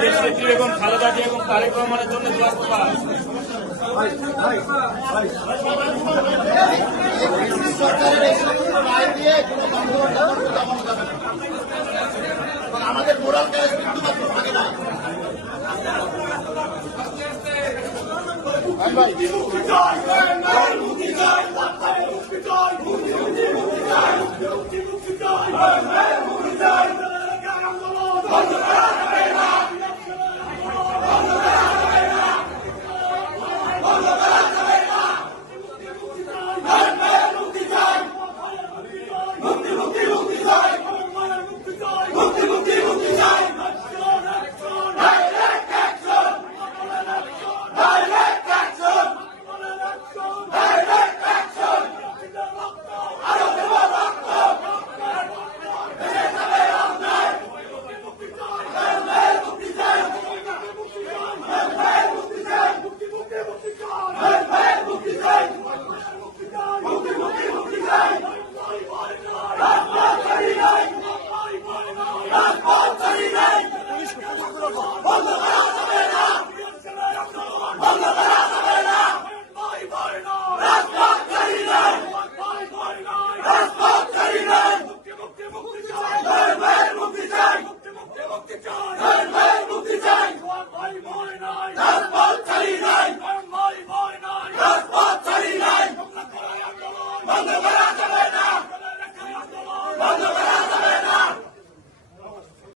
দেশ নেত্রী এবং খালেদা জিয়া এবং তারেক রহমানের জন্য দোয়া করবা সরকারের আন্দোলন Not